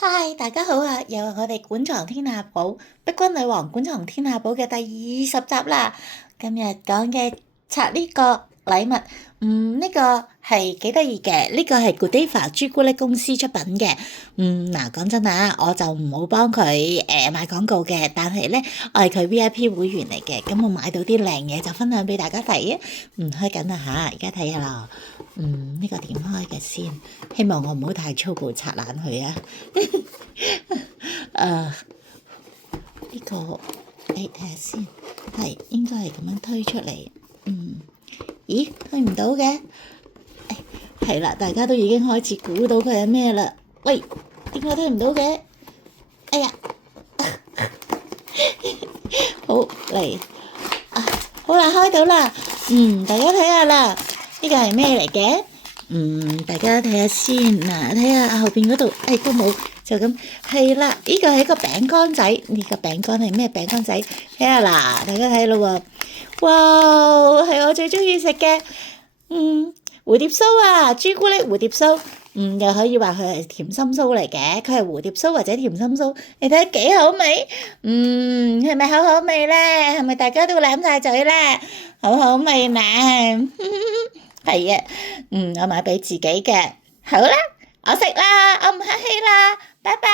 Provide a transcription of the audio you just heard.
嗨，大家好啊！又係我哋館藏天下寶《碧君女王館藏天下寶》嘅第20集啦。今日講嘅拆呢個禮物，呢個係幾得意嘅。呢個係 Godiva 朱古力公司出品嘅。嗱，講真啊，我就唔好幫佢賣廣告嘅，但係咧，我係佢 VIP 會員嚟嘅，咁我買到啲靚嘢就分享俾大家睇啊。開緊啦吓，而家睇下啦。呢個點開嘅先？希望我唔好太粗暴拆爛佢啊！呢個睇下先，係應該係咁樣推出嚟。咦，推唔到嘅？係啦，大家都已經開始估到佢係咩啦。喂，點解推唔到嘅？哎呀，好嚟好啦，開到啦。大家睇下啦，呢個係咩嚟嘅？大家睇下先，嗱，睇下後邊嗰度，都冇，就咁，係啦，呢個係一個餅乾仔，呢個餅乾係咩餅乾仔？睇下嗱，大家睇咯喎，哇，係我最中意食嘅，蝴蝶酥啊，朱古力蝴蝶酥，又可以話佢係甜心酥嚟嘅，佢係蝴蝶酥或者甜心酥，你睇下幾好味，係咪好好味咧？係咪大家都攬晒嘴咧？好好味嘛〜係啊，我買俾自己嘅。好啦，我食啦，我唔客氣啦，拜拜。